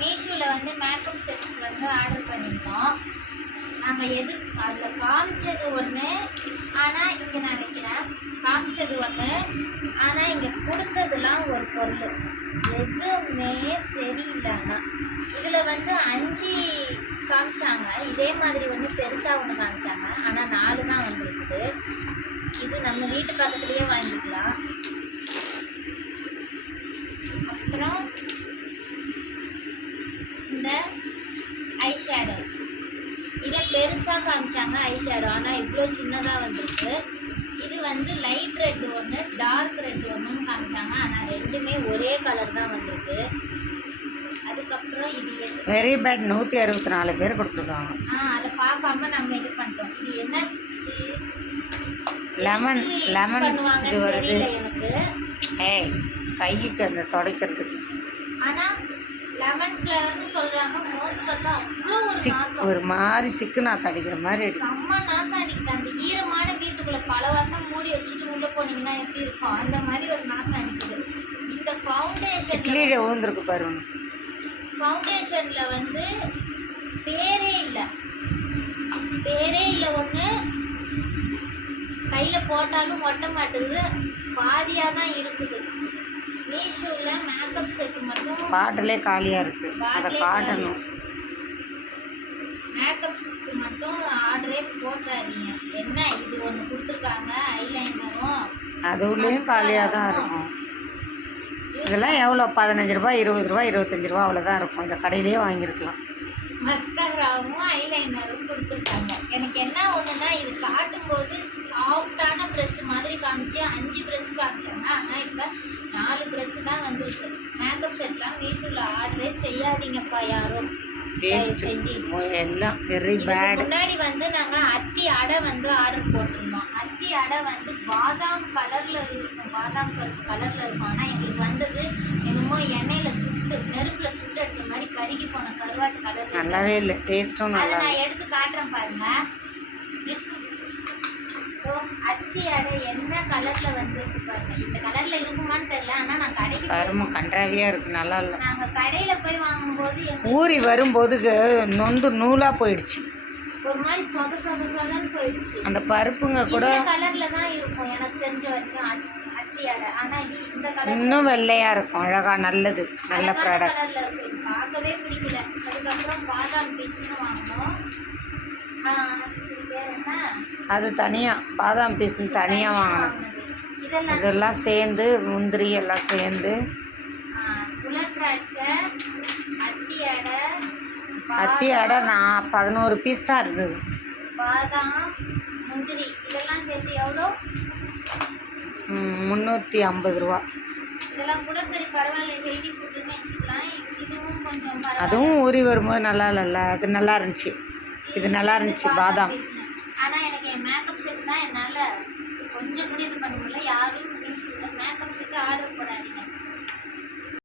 மீஷோவில் வந்து makeup sets வந்து ஆர்டர் பண்ணியிருந்தோம். நாங்கள் அதில் காமிச்சது ஒன்று, ஆனால் இங்கே நான் வைக்கிறேன். காமிச்சது ஒன்று, ஆனால் இங்கே கொடுத்ததுலாம் ஒரு பொருள். எதுவுமே சரியில்லை. ஆனால் இதில் வந்து 5 காமிச்சாங்க. இதே மாதிரி ஒன்று பெருசாக ஒன்று காமிச்சாங்க, ஆனால் 4 தான் வந்துருக்குது. இது நம்ம வீட்டு பக்கத்துலேயே வாங்கிக்கலாம். அப்புறம் இந்த ஐ ஷேடோஸ், இதை பெருசாக காமிச்சாங்க ஐ ஷேடோ, ஆனால் இவ்வளோ சின்னதாக வந்திருக்கு. இது வந்து லைட் ரெட் ஒன்று, டார்க் ரெட் ஒன்றுன்னு காமிச்சாங்க, ஆனால் ரெண்டுமே ஒரே கலர் தான் வந்திருக்கு. அதுக்கப்புறம் இது வெரி பேட் 164 பேர் கொடுத்துருக்காங்க. அதை பார்க்காம நம்ம இது பண்ணிட்டோம். இது என்ன, இது லெமன் பண்ணுவாங்கன்னு தெரியல எனக்கு. கைக்கு அந்த துடைக்கிறதுக்கு. ஆனால் லெமன் ஃப்ளவர்னு சொல்கிறாங்க. மோந்து பார்த்தா அவ்வளோ ஒரு மாதிரி சிக்கு நாற்று அடிக்கிற மாதிரி செம்ம நாற்று அடிக்குது. அந்த ஈரமான வீட்டுக்குள்ளே பல வருஷம் மூடி வச்சுட்டு உள்ளே போனீங்கன்னா எப்படி இருக்கும், அந்த மாதிரி ஒரு நாற்று அடிக்குது. இந்த ஃபவுண்டேஷன் கீழே விழுந்துருக்கு பாரு. ஃபவுண்டேஷனில் வந்து பேரே இல்லை ஒன்று. கையில் போட்டாலும் ஒட்ட மாட்டுது, பாதியாக தான் இருக்குது. மீஷோவில் மேக்கப் செட்டு மட்டும் பாட்டிலே காலியாக இருக்குது, அதை காட்டணும். மேக்கப்ஸ்க்கு மட்டும் ஆர்டரே போட்டுறாதீங்க. என்ன இது ஒன்று கொடுத்துருக்காங்க, ஐலைனரும் அது உள்ளேயும் காலியாக தான் இருக்கும். இதெல்லாம் எவ்வளோ 15 ரூபா 20 ரூபா 25 ரூபா அவ்வளோதான் இருக்கும். இந்த கடையிலேயே வாங்கியிருக்கலாம். மஸ்கராவும் ஐலைனரும் கொடுத்துருக்காங்க. எனக்கு என்ன ஒன்றுனா, இது காட்டும்போது சாஃப்டான ப்ரெஷ் மாதிரி காமிச்சு 5 ப்ரெஷ் காமிச்சாங்க, ஆனால் இப்போ 4 ப்ரெஷ் தான் வந்துருக்கு. மேக்கப் செட்லாம் மீஷோவில் ஆர்டரே செய்யாதீங்கப்பா யாரும், செஞ்சு. எல்லாம் வெரி பேட். முன்னாடி வந்து நாங்கள் அத்தி அடை வந்து ஆர்டர் போட்டிருந்தோம். அத்தி அடை வந்து பாதாம் கலரில் இருக்கும், பாதாம் பருப்பு கலரில் இருக்கும். ஆனால் எங்களுக்கு வந்தது என்னமோ எண்ணெயில் சுட்டு, நெருப்பில் சுட்டு எடுத்த மாதிரி கருகி போன கருவாட்டு கலர். நல்லாவே இல்லை, டேஸ்ட்டும் அதை நான் எடுத்து காட்டுறேன் பாருங்க. அத்தி அடை என்ன கலரில் வந்துருக்கு பாருங்க. இந்த கலரில் இருக்குமான்னு தெரியல, ஆனால் நான் கடைக்கு பாருமா கன்றாவியாக இருக்குது, நல்லா இல்லை. நாங்கள் கடையில் போய் வாங்கும்போது ஊறி வரும்போது நொந்து நூலாக போயிடுச்சு, ஒரு மாதிரி சொதன்னு போயிடுச்சு. அந்த பருப்புங்க கூட கலர்ல தான் இருக்கும் எனக்கு தெரிஞ்ச வரைக்கும் அத்தி அடை. ஆனா இது இந்த கலர் இன்னும் வெள்ளையா இருக்கும், அழகா நல்லது, நல்ல ப்ராடக்ட். கலர்ல இருக்கு, இது பார்க்கவே பிடிக்கல. அதுக்கப்புறம் பாதாம் பீஸ்னு வாங்கினோம். இது பேர் என்ன, அது தனியா பாதாம் பீஸ் தனியா வாங்கணும். இதெல்லாம் சேர்ந்து முந்திரி எல்லாம் சேர்ந்து உலர்திராட்சை, அத்தி அடை நான் 11 பீஸ் தான் இருந்தது. பாதாம் முந்திரி இதெல்லாம் சேர்த்து எவ்வளோ, 350 ரூபா. இதெல்லாம் கூட சரி பரவாயில்ல, ஹெல்தி ஃபுட்டுன்னு வச்சுக்கலாம். இதுவும் கொஞ்சம் அதுவும் ஊறி வரும்போது நல்லா இல்லைல்ல, அது நல்லா இருந்துச்சு, இது நல்லா இருந்துச்சு பாதாம். ஆனால் எனக்கு என் மேக்கப் செட் தான் என்னால் கொஞ்சம் கூட இது பண்ண முடியல. யாரும் மீஷோவில் மேக்கப் செட்டு ஆர்டர் போடாதீங்க.